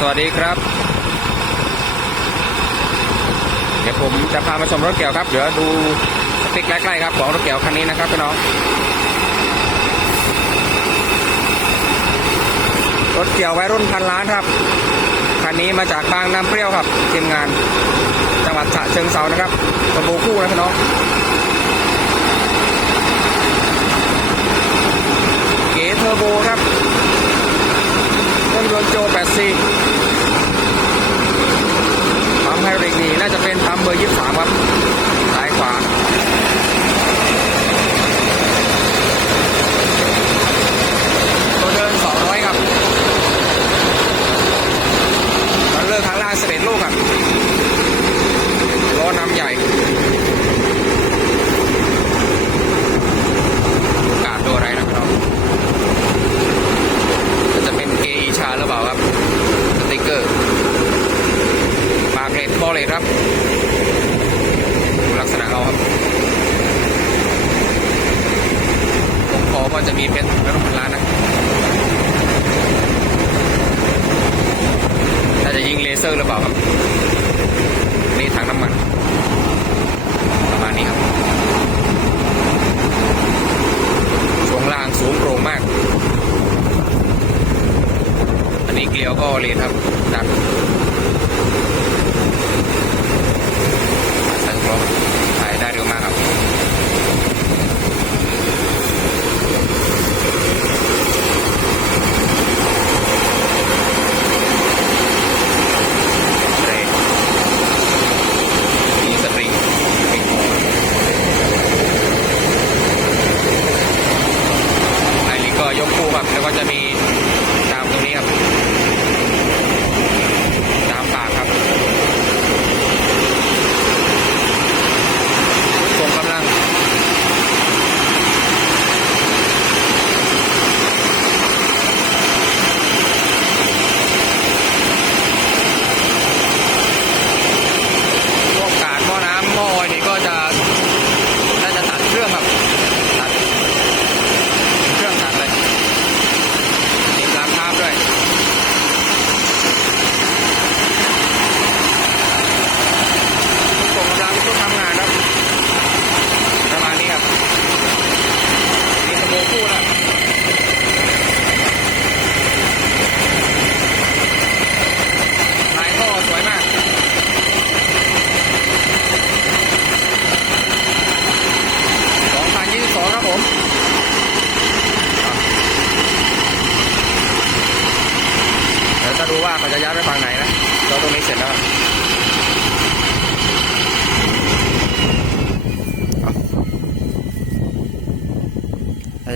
สวัสดีครับ เดี๋ยวผมจะพามาชมรถเกี่ยวครับ เดี๋ยวดูสเปคใกล้ๆครับของรถเกี่ยวคันนี้นะครับพี่น้อง รถเกี่ยววัยรุ่นพันล้านครับ คันนี้มาจากบางน้ำเปรี้ยวครับทีมงาน จังหวัดฉะเชิงเซานะครับกระโบคู่นะพี่น้องเก๋เทอร์โบครับเครื่ องหมไฮดรอลิกนี่น่าจะเป็นปั๊มเบอร์ยี่สามครับซ้ายขวาตัวเดินสองร้อยครับเล้วเลิกทางล่างเสด็จลูกครับล้อนำใหญ่ กาดตัวอะไรนะครับ จะเป็นเกอีชาหรือเปล่าครับ สติกเกอร์ มาเกรดบ อเลยครับลักษณะเราครับผมขอว่าจะมีเพชรไม่ต้องพันล้านนะน่าจะยิงเลเซอร์หรือเปล่าครับ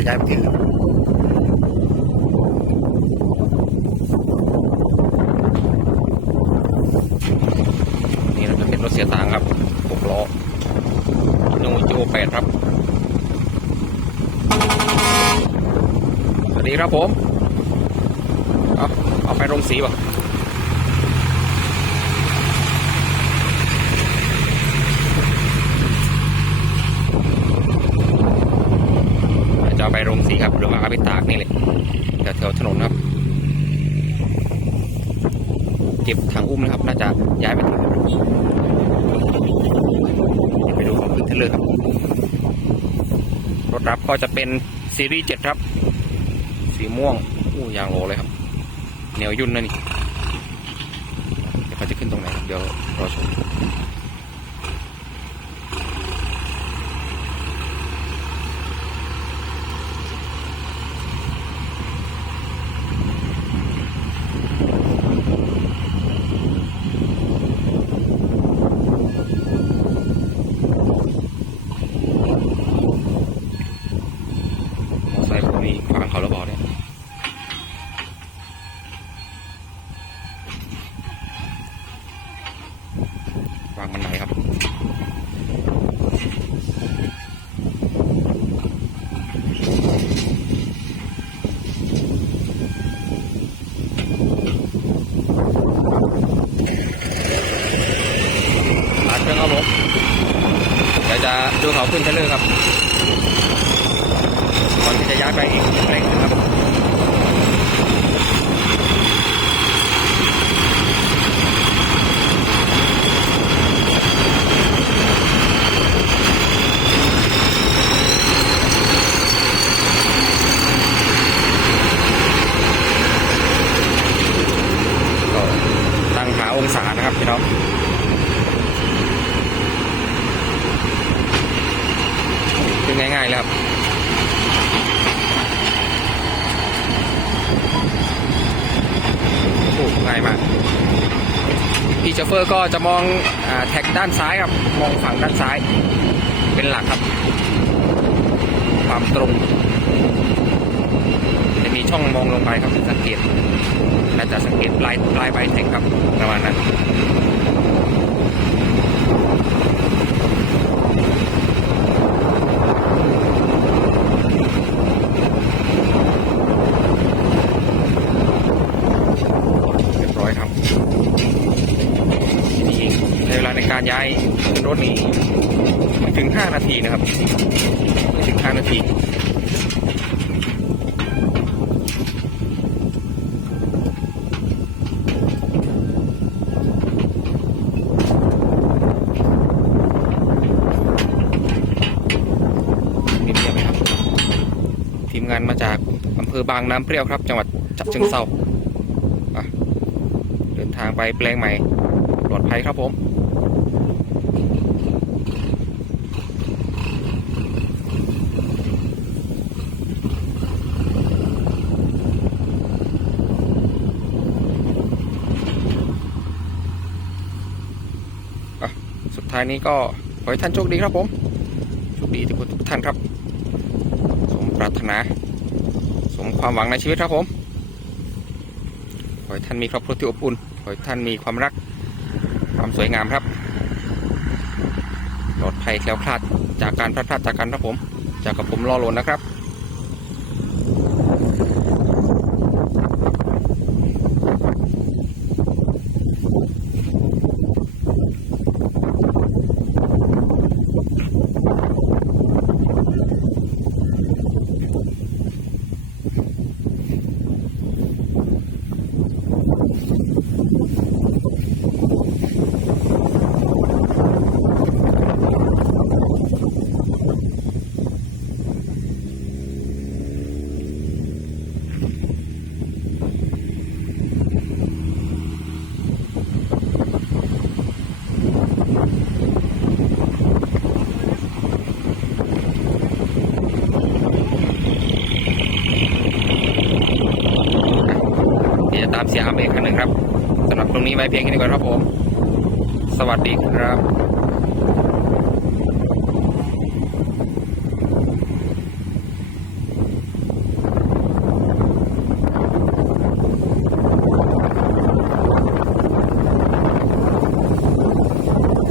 ย้ายไปที่อื่นนี่เราจะเป็นรถเสียตังค์ครับหกล้อนูโจแปดครับ สวัสดีครับผม เอาเอาไปโรงสีป่ะจะเอา ไปโรงสีครับ หรือว่าเอาไปตากนี่เลยแถวแถวถนนครับ เก็บทางอุ้มนะครับ น่าจะย้ายไปไปดูของพื้นที่เลครับรถรับก็จะเป็นซีรีส์7ครับ สีม่วงอู้ยางโลเลยครับแนวยุ่นนะนี่เดี๋ยวเขาจะขึ้นตรงไหน เดี๋ยวรอชม นี่ขวาง Thank you. ชเฟอร์ก็จะมองอแท็กด้านซ้ายครับ มองฝั่งด้านซ้าย เป็นหลักครับ ความตรง จะมีช่องมองลงไปครับสังเกตและจะสังเกตปลายปลายใบแท็กครับประมาณนั้น เรียบร้อยครับนี่เองในเวลาใน การย้ายรถนี้ไม่ถึง 5 นาทีนะครับไม่ถึง 5 นาทีนี่เรียบครับทีมงานมาจากอำเภอบางน้ำเปรี้ยวครับ จังหวัดฉะเชิงเทราเดินทางไปแปลงใหม่ ปลอดภัยครับผม อะ สุด ท้ายนี้ก็ขอให้ท่านโชคดีครับผม โชคดีทุกคนทุกท่านครับ สมปรารถนา สมความหวังในชีวิตครับผม ขอให้ท่านมีครอบครัวที่อบอุ่น ขอให้ท่านมีความรัก ความสวยงามครับปลอดภัยแคล้วคลาดจากการพลาดพลาดจากกันครับผม จากกับผมรอโลนนะครับามเสียอาเมคันหนึ่งครับสำหรับตรงนี้ไว้เพียงแค่นี้ก่อนครับผม สวัสดีครับ